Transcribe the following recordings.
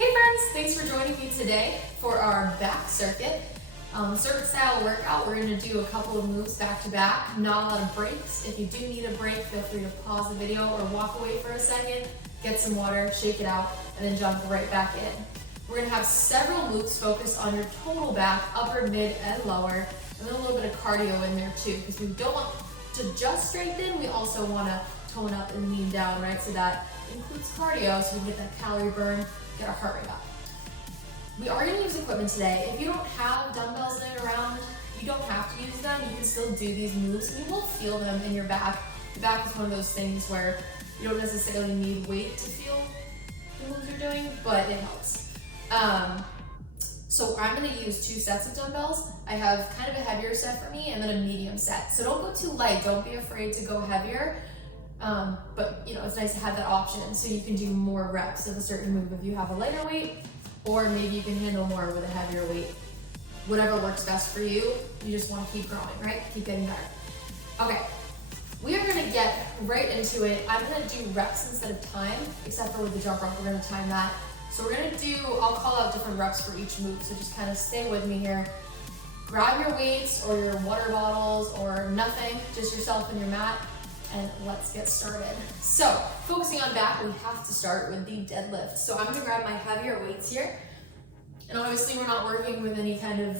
Hey friends, thanks for joining me today for our back circuit style workout. We're going to do a couple of moves back to back, not a lot of breaks. If you do need a break, feel free to pause the video or walk away for a second, get some water, shake it out, and then jump right back in. We're going to have several moves focused on your total back, upper, mid, and lower, and then a little bit of cardio in there too, because we don't want to just strengthen, we also want to tone up and lean down, right? So that includes cardio, so we get that calorie burn, get our heart rate up. We are going to use equipment today. If you don't have dumbbells laying around, you don't have to use them. You can still do these moves. You will feel them in your back. The back is one of those things where you don't necessarily need weight to feel the moves you're doing, but it helps. So I'm going to use 2 sets of dumbbells. I have kind of a heavier set for me and then a medium set. So don't go too light. Don't be afraid to go heavier. But you know, it's nice to have that option so you can do more reps of a certain move if you have a lighter weight, or maybe you can handle more with a heavier weight. Whatever works best for you, you just want to keep growing, right? Keep getting better. Okay, we are going to get right into it. I'm going to do reps instead of time, except for with the jump rope, we're going to time that. So we're going to do, I'll call out different reps for each move, so just kind of stay with me here. Grab your weights or your water bottles or nothing, just yourself and your mat, and let's get started. So, focusing on back, we have to start with the deadlift. So I'm gonna grab my heavier weights here. And obviously we're not working with any kind of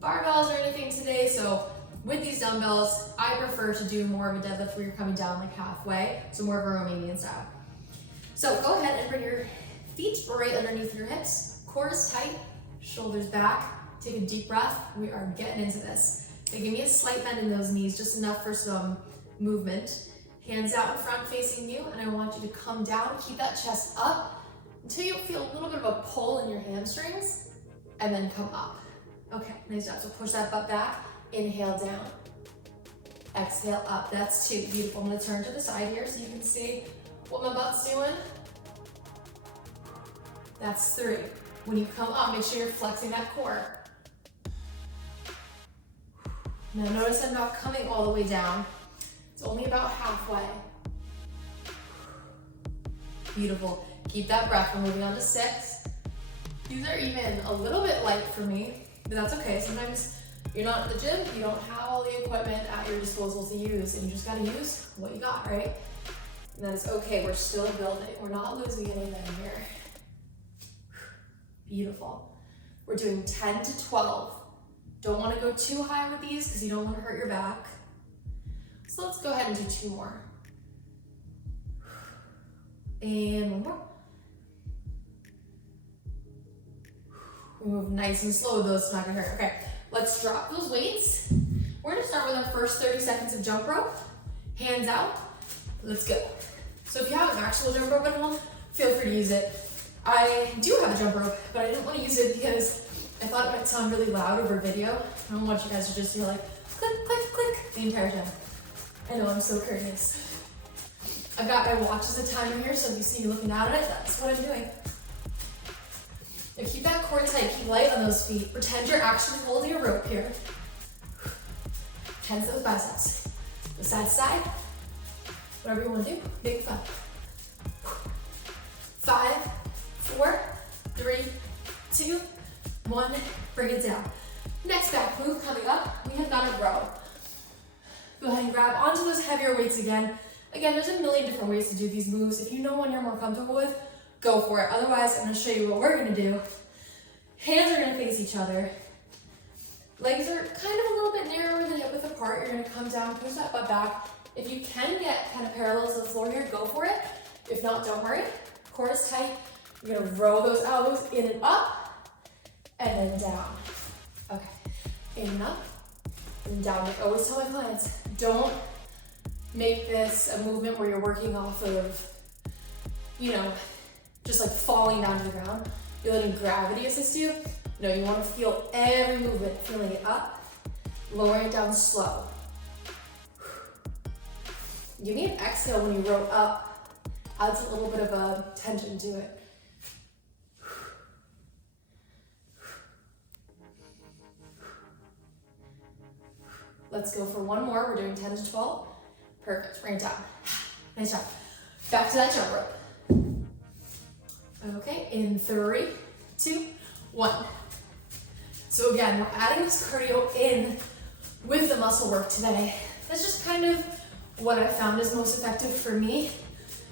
barbells or anything today, so with these dumbbells, I prefer to do more of a deadlift where you're coming down like halfway, so more of a Romanian style. So go ahead and bring your feet right underneath your hips, core is tight, shoulders back, take a deep breath, we are getting into this. Okay, give me a slight bend in those knees, just enough for some movement. Hands out in front facing you, and I want you to come down, keep that chest up until you feel a little bit of a pull in your hamstrings, and then come up. Okay, nice job. So push that butt back, inhale down, exhale up. That's 2, beautiful. I'm gonna turn to the side here so you can see what my butt's doing. That's 3. When you come up, make sure you're flexing that core. Now notice I'm not coming all the way down. It's only about halfway. Beautiful. Keep that breath. We're moving on to 6. These are even a little bit light for me, but that's okay. Sometimes you're not in the gym, you don't have all the equipment at your disposal to use, and you just gotta use what you got, right? And that is okay. We're still building. We're not losing anything here. Beautiful. We're doing 10 to 12. Don't want to go too high with these because you don't want to hurt your back. So let's go ahead and do 2 more. And 1 more. We move nice and slow with those, it's not gonna hurt. Okay, let's drop those weights. We're gonna start with our first 30 seconds of jump rope. Hands out, let's go. So if you have an actual jump rope at home, feel free to use it. I do have a jump rope, but I didn't want to use it because I thought it might sound really loud over video. I don't want you guys to just hear like click, click, click the entire time. I know, I'm so curious. I've got my watch as a timer here, so if you see me looking down at it, that's what I'm doing. Now keep that core tight, keep light on those feet. Pretend you're actually holding a rope here. Tense those biceps. Go side to side. Whatever you want to do, big fun. 5, 4, 3, 2, 1, bring it down. Next back move coming up, we have got a row. Go ahead and grab onto those heavier weights again. Again, there's a million different ways to do these moves. If you know one you're more comfortable with, go for it. Otherwise, I'm gonna show you what we're gonna do. Hands are gonna face each other. Legs are kind of a little bit narrower than hip width apart. You're gonna come down, push that butt back. If you can get kind of parallel to the floor here, go for it. If not, don't worry. Core is tight. You're gonna roll those elbows in and up, and then down. Okay, in and up, and down. I always tell my clients, don't make this a movement where you're working off of, you know, just like falling down to the ground. You're letting gravity assist you. No, you want to feel every movement, feeling it up, lowering it down slow. Give me an exhale when you roll up. Adds a little bit of a tension to it. Let's go for 1 more. We're doing 10 to 12. Perfect, bring it down. Nice job. Back to that jump rope. Okay, in 3, 2, 1. So again, we're adding this cardio in with the muscle work today. That's just kind of what I found is most effective for me,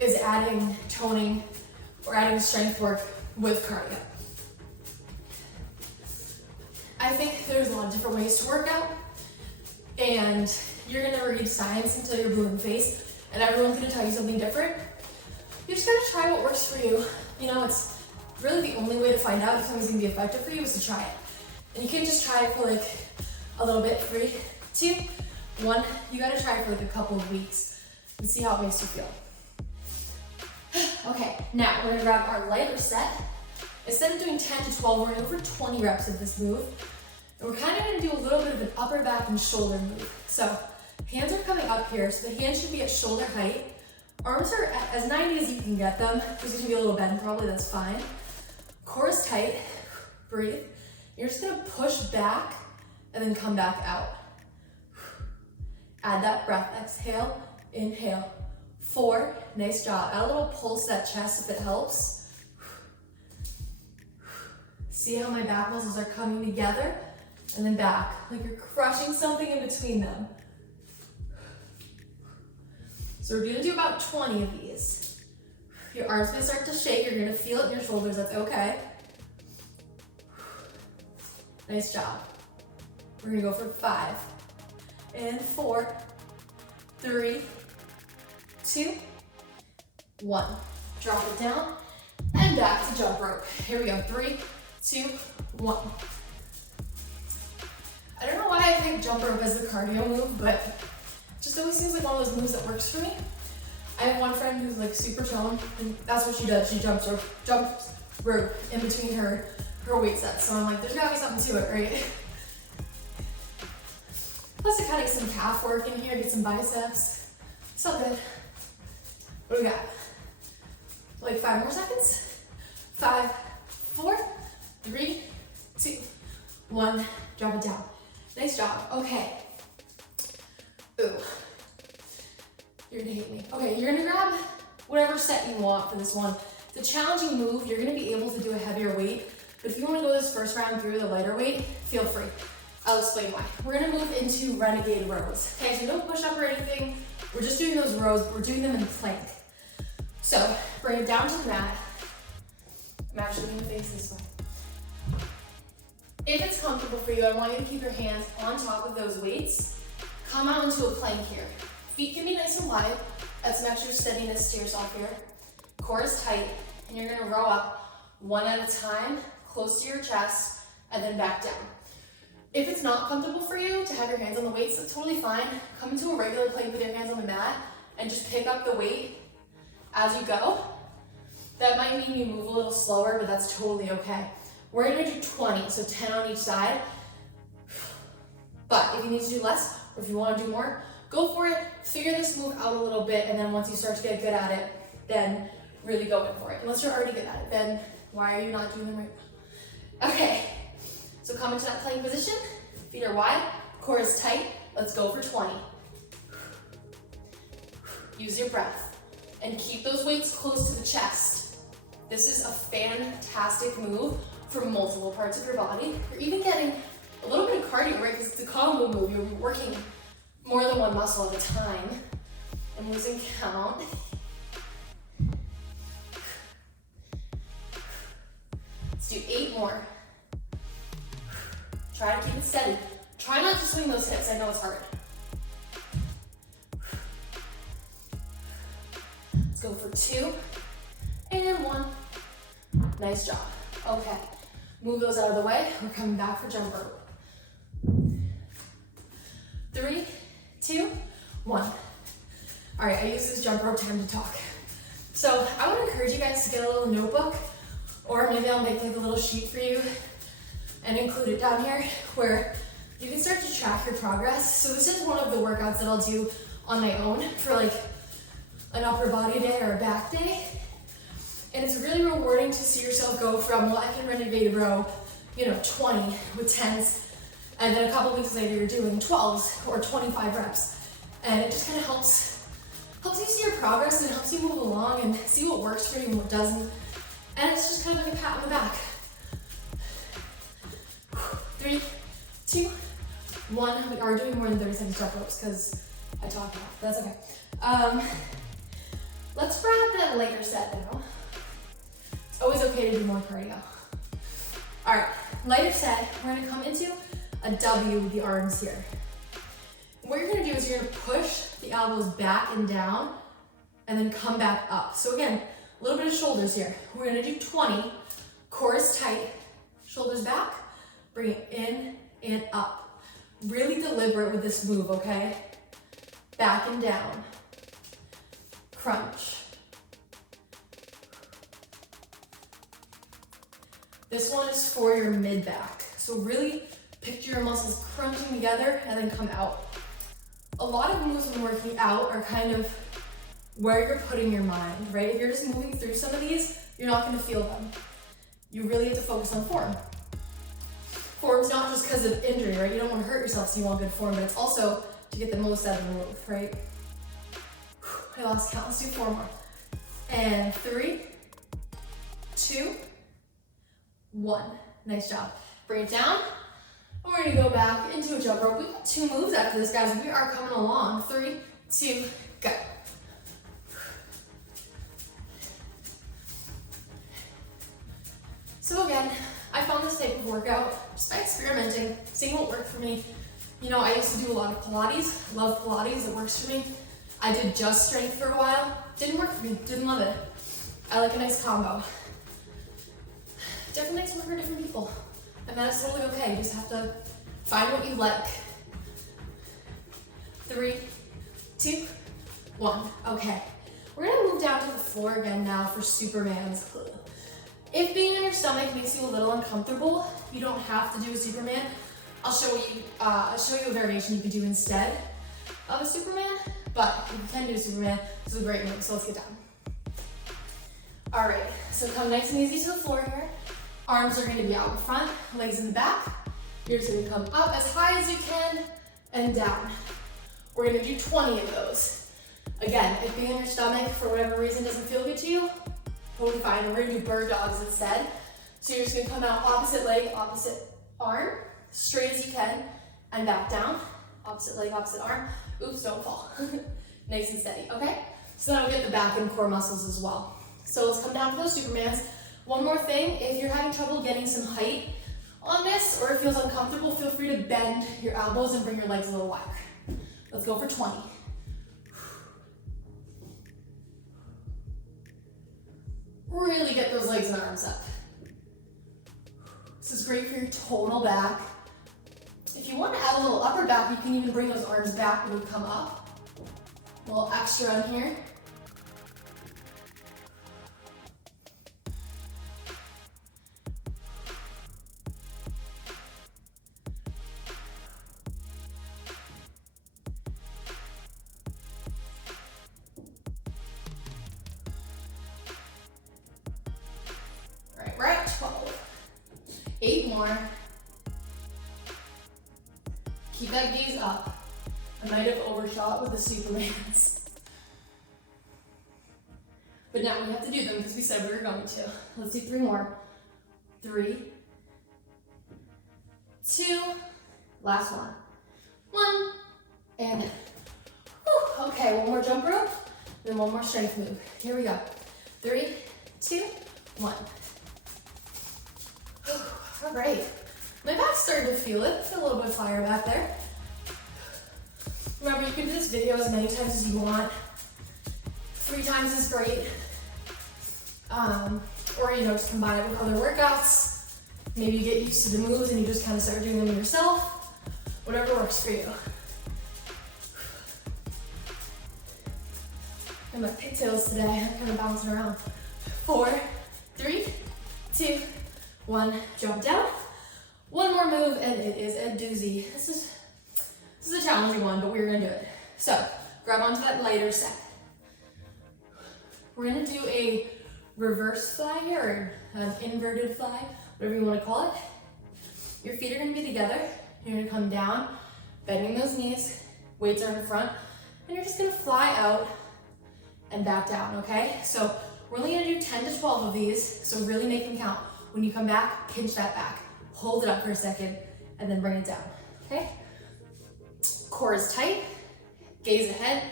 is adding toning or adding strength work with cardio. I think there's a lot of different ways to work out, and you're gonna read science until you're blue in the face, and everyone's gonna tell you something different. You just gotta try what works for you. You know, it's really the only way to find out if something's gonna be effective for you is to try it. And you can't just try it for like a little bit. 3, 2, 1. You gotta try it for like a couple of weeks and see how it makes you feel. Okay, now we're gonna grab our lighter set. Instead of doing 10 to 12, we're gonna go for 20 reps of this move. And we're kind of gonna do a little bit of an upper back and shoulder move. So hands are coming up here, so the hands should be at shoulder height. Arms are as 90 as you can get them. There's gonna be a little bend probably, that's fine. Core is tight, breathe. You're just gonna push back and then come back out. Add that breath, exhale, inhale. 4, nice job. Add a little pulse to that chest if it helps. See how my back muscles are coming together and then back, like you're crushing something in between them. So we're gonna do about 20 of these. Your arms gonna start to shake, you're gonna feel it in your shoulders, that's okay. Nice job. We're gonna go for 5, and 4, 3, 2, 1. Drop it down, and back to jump rope. Here we go, 3, 2, 1. I don't know why I picked jump rope as the cardio move, but it just always seems like one of those moves that works for me. I have one friend who's like super toned, and that's what she does. She jumps rope in between her weight sets. So I'm like, there's gotta be something to it, right? Plus to kind of get some calf work in here, get some biceps. It's all good. What do we got? Like 5 more seconds? 5, 4, 3, 2, 1. Drop it down. Nice job. Okay. Ooh. You're gonna hate me. Okay, you're gonna grab whatever set you want for this one. It's a challenging move. You're gonna be able to do a heavier weight, but if you wanna go this first round through the lighter weight, feel free. I'll explain why. We're gonna move into renegade rows. Okay, so no push up or anything. We're just doing those rows, but we're doing them in plank. So bring it down to the mat. I'm actually gonna face this way. If it's comfortable for you, I want you to keep your hands on top of those weights. Come out into a plank here. Feet can be nice and wide. Add some extra steadiness to yourself here. Core is tight, and you're gonna row up one at a time, close to your chest, and then back down. If it's not comfortable for you to have your hands on the weights, that's totally fine. Come into a regular plank with your hands on the mat and just pick up the weight as you go. That might mean you move a little slower, but that's totally okay. We're gonna do 20, so 10 on each side. But if you need to do less, or if you wanna do more, go for it. Figure this move out a little bit, and then once you start to get good at it, then really go in for it. Unless you're already good at it, then why are you not doing them right now? Okay, so come into that plank position. Feet are wide, core is tight. Let's go for 20. Use your breath, and keep those weights close to the chest. This is a fantastic move for multiple parts of your body. You're even getting a little bit of cardio, right? Because it's a combo move. You're working more than one muscle at a time. I'm losing count. Let's do 8 more. Try to keep it steady. Try not to swing those hips. I know it's hard. Let's go for 2 and 1. Nice job. Okay. Move those out of the way. We're coming back for jump rope. 3, 2, 1. All right, I use this jump rope time to talk. So I would encourage you guys to get a little notebook, or maybe I'll make like a little sheet for you and include it down here where you can start to track your progress. So this is one of the workouts that I'll do on my own for like an upper body day or a back day. And it's really rewarding to see yourself go from, well, I can renegade row, 20 with 10s, and then a couple weeks later you're doing 12s or 25 reps. And it just kind of helps you see your progress, and it helps you move along and see what works for you and what doesn't. And it's just kind of like a pat on the back. 3, 2, 1. We are doing more than 30 seconds jump ropes because I talked about it. That's okay. Let's grab that lighter set now. It's always okay to do more cardio. All right, lighter set. We're gonna come into a W with the arms here. What you're gonna do is you're gonna push the elbows back and down and then come back up. So again, a little bit of shoulders here. We're gonna do 20, core is tight, shoulders back, bring it in and up. Really deliberate with this move, okay? Back and down, crunch. This one is for your mid back. So really picture your muscles crunching together and then come out. A lot of moves when working out are kind of where you're putting your mind, right? If you're just moving through some of these, you're not gonna feel them. You really have to focus on form. Form's not just because of injury, right? You don't want to hurt yourself, so you want good form, but it's also to get the most out of the move, right? I lost count. Let's do 4 more. And 3, 2, 1. Nice job. Bring it down. And we're gonna go back into a jump rope. We've got 2 moves after this, guys. We are coming along. 3, 2, go. So again, I found this type of workout just by experimenting, seeing what worked for me. You know, I used to do a lot of Pilates, love Pilates, it works for me. I did just strength for a while, didn't work for me, didn't love it. I like a nice combo. Different things work for different people, and that is totally okay. You just have to find what you like. 3, 2, 1, okay. We're gonna move down to the floor again now for Superman's. If being on your stomach makes you a little uncomfortable, you don't have to do a Superman. I'll show you a variation you can do instead of a Superman, but if you can do a Superman, this is a great move, so let's get down. All right, so come nice and easy to the floor here. Arms are gonna be out in front, legs in the back. You're just gonna come up as high as you can and down. We're gonna do 20 of those. Again, if being on your stomach for whatever reason doesn't feel good to you, totally fine. We're gonna do bird dogs instead. So you're just gonna come out opposite leg, opposite arm, straight as you can, and back down. Opposite leg, opposite arm. Oops, don't fall. Nice and steady, okay? So that'll get the back and core muscles as well. So let's come down to those Supermans. One more thing, if you're having trouble getting some height on this, or it feels uncomfortable, feel free to bend your elbows and bring your legs a little wider. Let's go for 20. Really get those legs and arms up. This is great for your total back. If you want to add a little upper back, you can even bring those arms back and come up. A little extra on here. All right, we're at 12. 8 more. Keep that gaze up. I might have overshot with the Supermans. But now we have to do them because we said we were going to. Let's do 3 more. 3, 2, last one. 1, and whew, okay, one more jump rope, then one more strength move. Here we go. 3, 2, 1. All right. My back's starting to feel it. Feel a little bit of fire back there. Remember, you can do this video as many times as you want. 3 times is great. Or, you know, just combine it with other workouts. Maybe you get used to the moves and you just kind of start doing them yourself. Whatever works for you. And my pigtails today, I'm kind of bouncing around. 4, 3, 2, 1, jump down. One more move and it is a doozy. This is a challenging one, but we're gonna do it. So, grab onto that lighter set. We're gonna do a reverse fly here, or an inverted fly, whatever you wanna call it. Your feet are gonna be together. You're gonna come down, bending those knees, weights are in front, and you're just gonna fly out and back down, okay? So, we're only gonna do 10 to 12 of these, so really make them count. When you come back, pinch that back. Hold it up for a second, and then bring it down, okay? Core is tight, gaze ahead,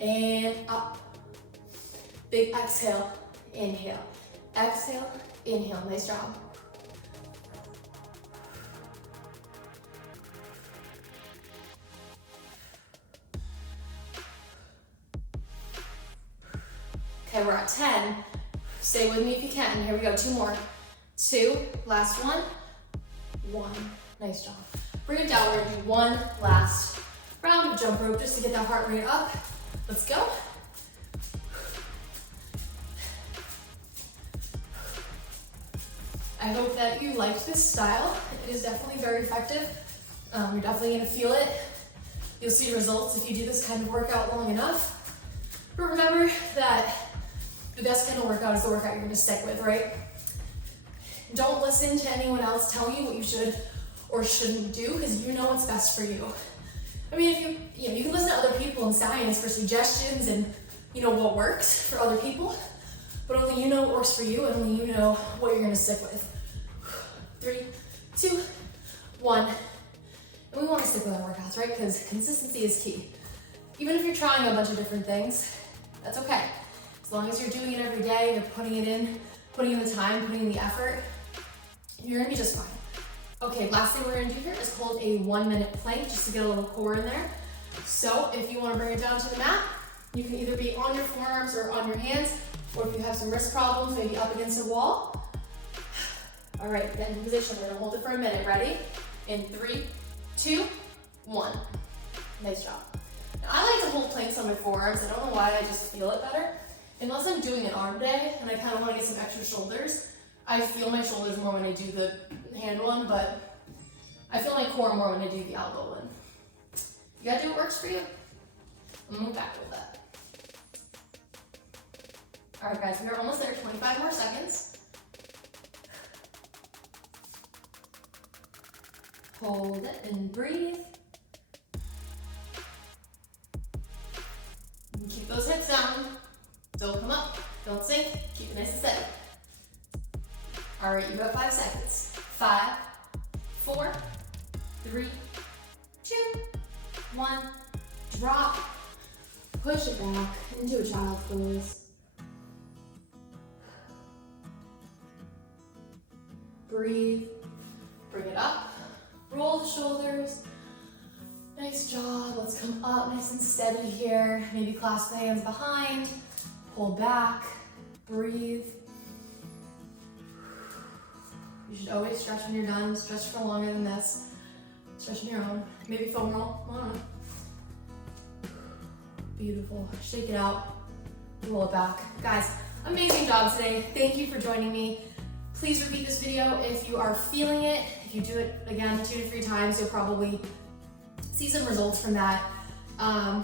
and up. Big exhale, inhale. Exhale, inhale, nice job. Okay, we're at 10. Stay with me if you can. Here we go, 2 more. 2, last one. 1, nice job. Bring it down, we're gonna do 1 last round of jump rope just to get that heart rate up. Let's go. I hope that you liked this style. It is definitely very effective. You're definitely gonna feel it. You'll see results if you do this kind of workout long enough. But remember that the best kind of workout is the workout you're gonna stick with, right? Don't listen to anyone else tell you what you should or shouldn't do, because you know what's best for you. I mean, if you can listen to other people in science for suggestions and what works for other people, but only you know what works for you, and only you know what you're gonna stick with. 3, 2, 1. And we wanna stick with our workouts, right? Because consistency is key. Even if you're trying a bunch of different things, that's okay. As long as you're doing it every day, you're putting in the time, putting in the effort, you're gonna be just fine. Okay, last thing we're gonna do here is hold a 1-minute plank just to get a little core in there. So if you wanna bring it down to the mat, you can either be on your forearms or on your hands, or if you have some wrist problems, maybe up against a wall. All right, get in position. We're gonna hold it for a minute. Ready? In 3, 2, 1. Nice job. Now, I like to hold planks on my forearms. I don't know why, I just feel it better. Unless I'm doing an arm day and I kind of want to get some extra shoulders. I feel my shoulders more when I do the hand one, but I feel my core more when I do the elbow one. You gotta do what works for you. I'm gonna move back a little bit. All right, guys, we are almost there. 25 more seconds. Hold it and breathe. And keep those hips down. Don't come up, don't sink, keep it nice and steady. All right, you got 5 seconds. 5, 4, 3, 2, 1. Drop, push it back into a child's pose. Breathe, bring it up, roll the shoulders. Nice job, let's come up nice and steady here. Maybe clasp the hands behind. Pull back, breathe. You should always stretch when you're done. Stretch for longer than this. Stretch on your own. Maybe foam roll. Come on. Beautiful. Shake it out. Roll it back. Guys, amazing job today. Thank you for joining me. Please repeat this video if you are feeling it. If you do it again 2 to 3 times, you'll probably see some results from that. I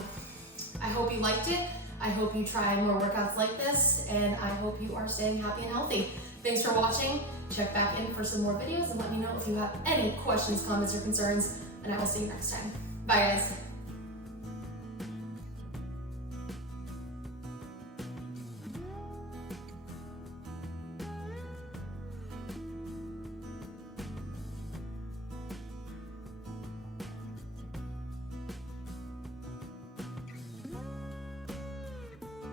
hope you liked it. I hope you try more workouts like this, and I hope you are staying happy and healthy. Thanks for watching. Check back in for some more videos and let me know if you have any questions, comments, or concerns, and I will see you next time. Bye, guys.